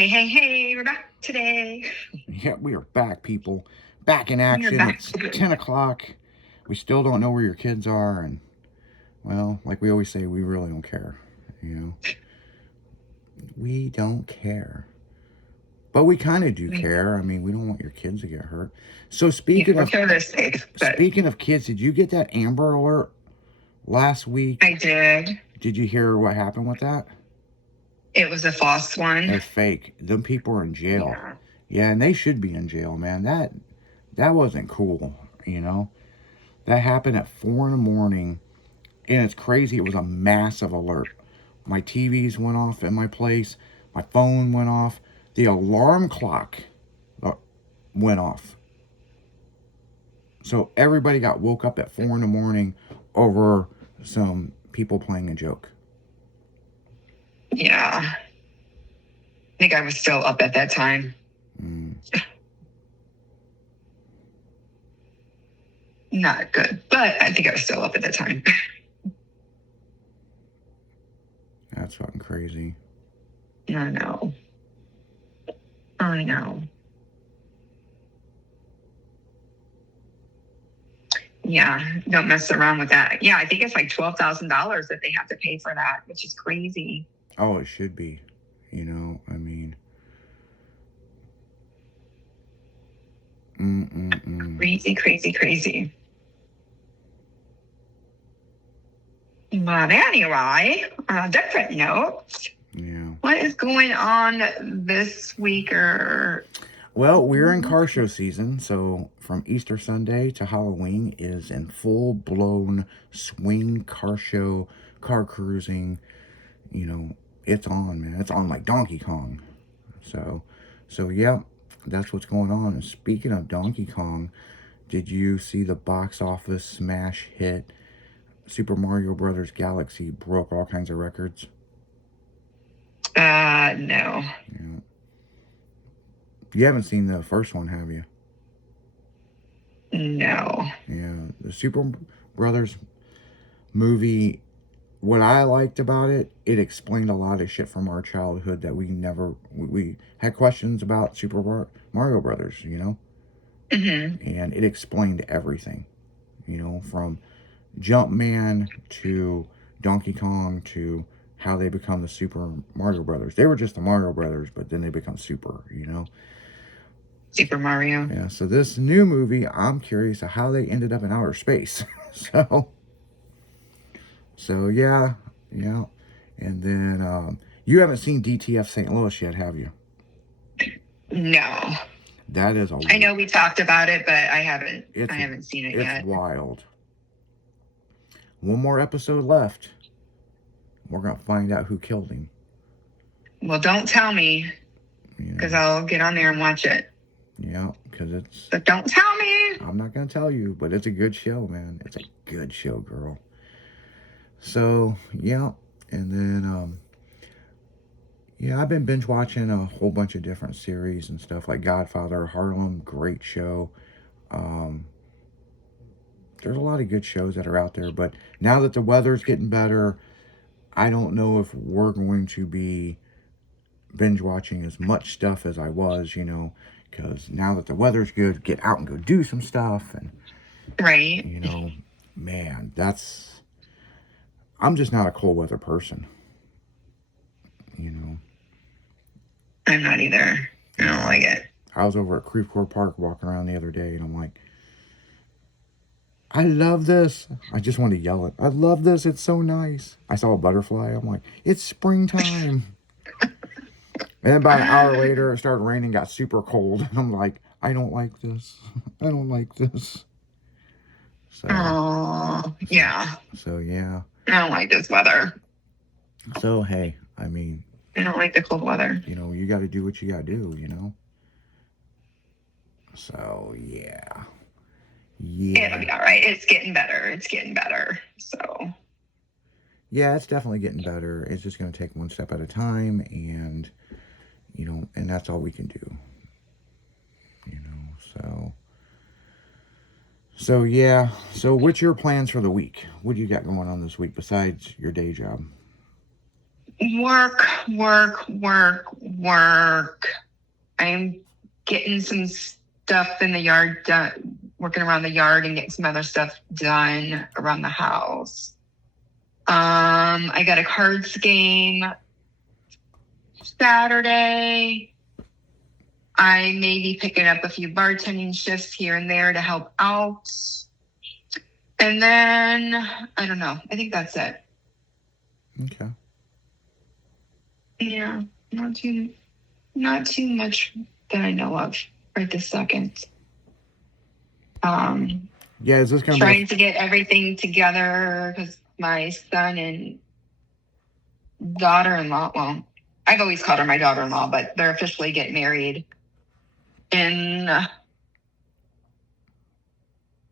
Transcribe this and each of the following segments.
Hey, hey, hey, we're back today. Yeah, we are back, people. Back in We are action. back. It's 10 o'clock. We still don't know where your kids are. And, well, like we always say, we really don't care. You know, we don't care. But we kind of do care. I mean, we don't want your kids to get hurt. So, Yeah, we're sure they're safe, but speaking of kids, did you get that Amber Alert last week? I did. Did you hear what happened with that? It was a false one. It's fake. Them people are in jail. Yeah. Yeah, and they should be in jail, man. That wasn't cool, you know? That happened at 4 in the morning, and it's crazy. It was a massive alert. My TVs went off in my place. My phone went off. The alarm clock went off. So everybody got woke up at 4 in the morning over some people playing a joke. Yeah. I think I was still up at that time. Not good, but I think I was still up at that time. That's fucking crazy. I know. Yeah, don't mess around with that. Yeah, I think it's like $12,000 that they have to pay for that, which is crazy. Oh, it should be. You know, I mean... Crazy. But anyway, on a different note, what is going on this week or... Well, we're in car show season, so from Easter Sunday to Halloween is in full-blown swing car show, car cruising. You know, it's on, man. It's on like Donkey Kong. So yeah, that's what's going on. And speaking of Donkey Kong, did you see the box office smash hit? Super Mario Brothers Galaxy broke all kinds of records. No. Yeah. You haven't seen the first one, have you? No. Yeah, the Super Brothers movie, what I liked about it, it explained a lot of shit from our childhood that we had questions about Super Mario Brothers, you know? Mm-hmm. And it explained everything, you know, from Jumpman to Donkey Kong to how they become the Super Mario Brothers. They were just the Mario Brothers, but then they become super, you know? Super Mario. Yeah, so this new movie, I'm curious of how they ended up in outer space. So yeah. And then you haven't seen DTF St. Louis yet, have you? No. That is I know we talked about it, but I haven't seen it yet. It's wild. One more episode left. We're going to find out who killed him. Well, don't tell me, because I'll get on there and watch it. Yeah, because it's... But don't tell me. I'm not going to tell you, but it's a good show, man. It's a good show, girl. So, yeah. And then, I've been binge watching a whole bunch of different series and stuff, like Godfather, Harlem, great show. There's a lot of good shows that are out there, but now that the weather's getting better, I don't know if we're going to be binge watching as much stuff as I was, you know, because now that the weather's good, get out and go do some stuff. And, right. You know, man, I'm just not a cold weather person, you know. I'm not either. I don't like it. I was over at Creve Coeur Park walking around the other day, and I'm like, I love this. I just want to yell it. I love this. It's so nice. I saw a butterfly. I'm like, it's springtime. And then about an hour later, it started raining, got super cold. And I'm like, I don't like this. I don't like this. So, yeah. So, yeah. I don't like this weather. So, hey, I mean... I don't like the cold weather. You know, you got to do what you got to do, you know? So, yeah. It'll be all right. It's getting better. So... Yeah, it's definitely getting better. It's just going to take one step at a time, and, you know, and that's all we can do. You know, so yeah. So what's your plans for the week? What do you got going on this week besides your day job? Work. work. I'm getting some stuff in the yard done, working around the yard and getting some other stuff done around the house. I got a cards game Saturday. I may be picking up a few bartending shifts here and there to help out. And then, I don't know. I think that's it. Okay. Yeah, not too much that I know of right this second. Yeah, is this going to trying to get everything together because my son and daughter-in-law, well, I've always called her my daughter-in-law, but they're officially getting married in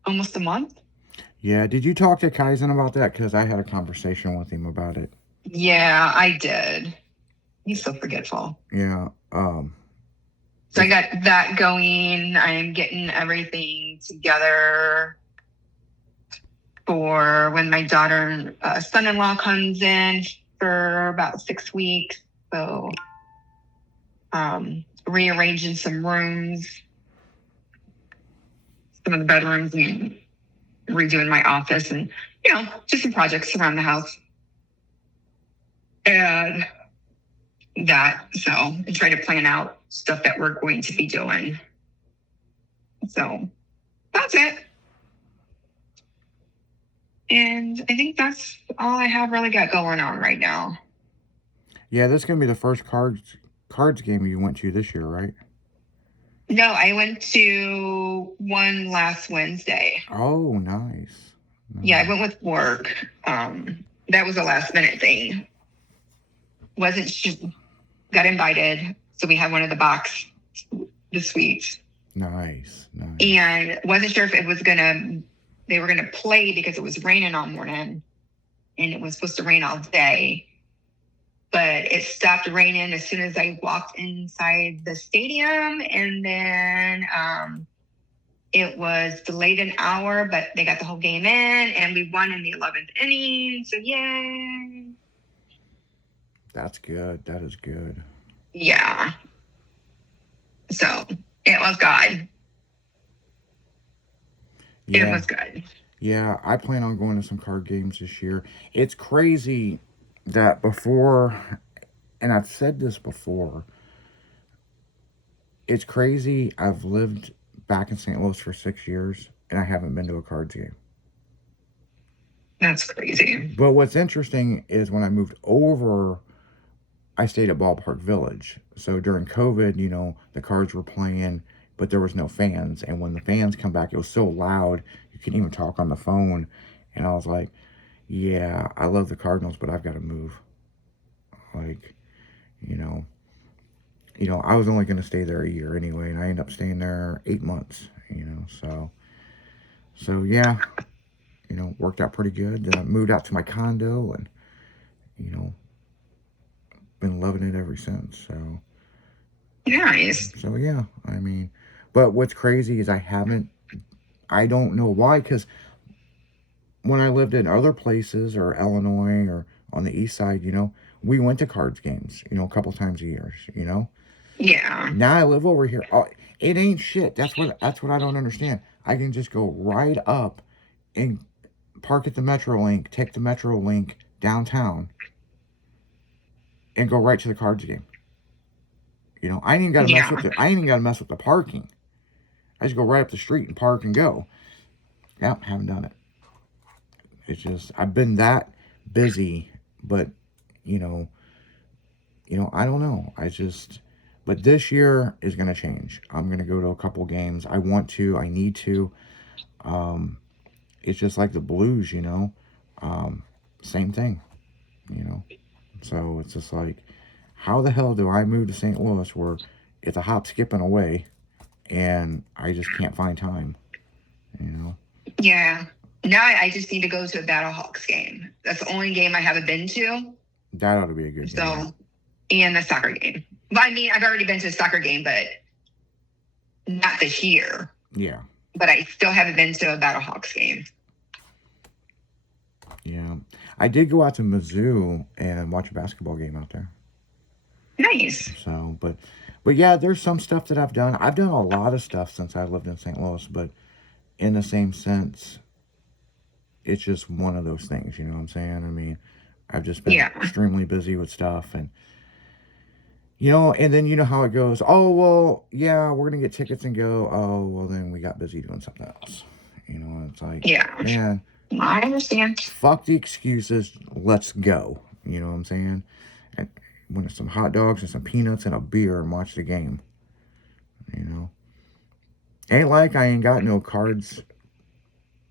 almost a month. Yeah, did you talk to Kaizen about that? Because I had a conversation with him about it. Yeah, I did. He's so forgetful. Yeah. So I got that going. I'm getting everything together for when my daughter, son-in-law comes in for about 6 weeks. So rearranging some rooms, some of the bedrooms, and redoing my office, and just some projects around the house. And that, so I try to plan out stuff that we're going to be doing. So that's it. And I think that's all I have really got going on right now. Yeah, this is going to be the first cards game you went to this year, right? No, I went to one last Wednesday. Oh, nice. Yeah, I went with work. That was a last minute thing. Got invited, so we had one of the suites. Nice. And wasn't sure if they were gonna play because it was raining all morning, and it was supposed to rain all day. But it stopped raining as soon as I walked inside the stadium, and then it was delayed an hour, but they got the whole game in, and we won in the 11th inning. So yay! That's good. That is good. Yeah. So it was good. Yeah. It was good. Yeah, I plan on going to some card games this year. It's crazy that before, and I've said this before, it's crazy. I've lived back in St. Louis for 6 years, and I haven't been to a cards game. That's crazy. But what's interesting is when I moved over, I stayed at Ballpark Village. So during COVID, the Cards were playing, but there was no fans. And when the fans come back, it was so loud, you couldn't even talk on the phone. And I was like, yeah, I love the Cardinals, but I've got to move. Like, I was only going to stay there a year anyway, and I ended up staying there 8 months, So yeah, worked out pretty good. Then I moved out to my condo and, been loving it ever since. So nice. So yeah, but what's crazy is I don't know why, because when I lived in other places or Illinois or on the east side, we went to cards games, a couple times a year, Yeah. Now I live over here. Oh, it ain't shit. That's what I don't understand. I can just go right up and park at the Metrolink, take the Metrolink downtown, and go right to the cards game. I ain't even got to mess with the parking. I just go right up the street and park and go. Yeah, haven't done it. It's just I've been that busy, but I don't know. But this year is going to change. I'm going to go to a couple games. I want to. I need to. It's just like the Blues, same thing, So it's just like, how the hell do I move to St. Louis where it's a hop, skip, and away, and I just can't find time, Yeah. Now I just need to go to a Battlehawks game. That's the only game I haven't been to. That ought to be a good game. And the soccer game. But I've already been to a soccer game, but not this year. Yeah. But I still haven't been to a Battlehawks game. Yeah. I did go out to Mizzou and watch a basketball game out there. Nice. So, but yeah, there's some stuff that I've done. I've done a lot of stuff since I lived in St. Louis, but in the same sense, it's just one of those things. You know what I'm saying? I mean, I've just been Yeah. extremely busy with stuff, and and then you know how it goes. Oh well, yeah, we're gonna get tickets and go. Oh well, then we got busy doing something else. It's like, Yeah. man, I understand. fuck the excuses. Let's go. You know what I'm saying? And when it's some hot dogs and some peanuts and a beer and watch the game. You know, ain't like I ain't got no cards,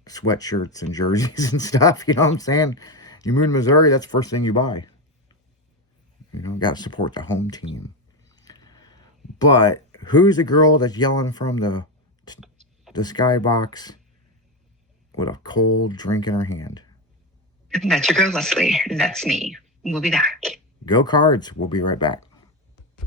sweatshirts, and jerseys and stuff. You know what I'm saying? You move to Missouri, that's the first thing you buy. Got to support the home team. But who's the girl that's yelling from the skybox with a cold drink in her hand? That's your girl, Leslie. That's me. We'll be back. Go Cards. We'll be right back.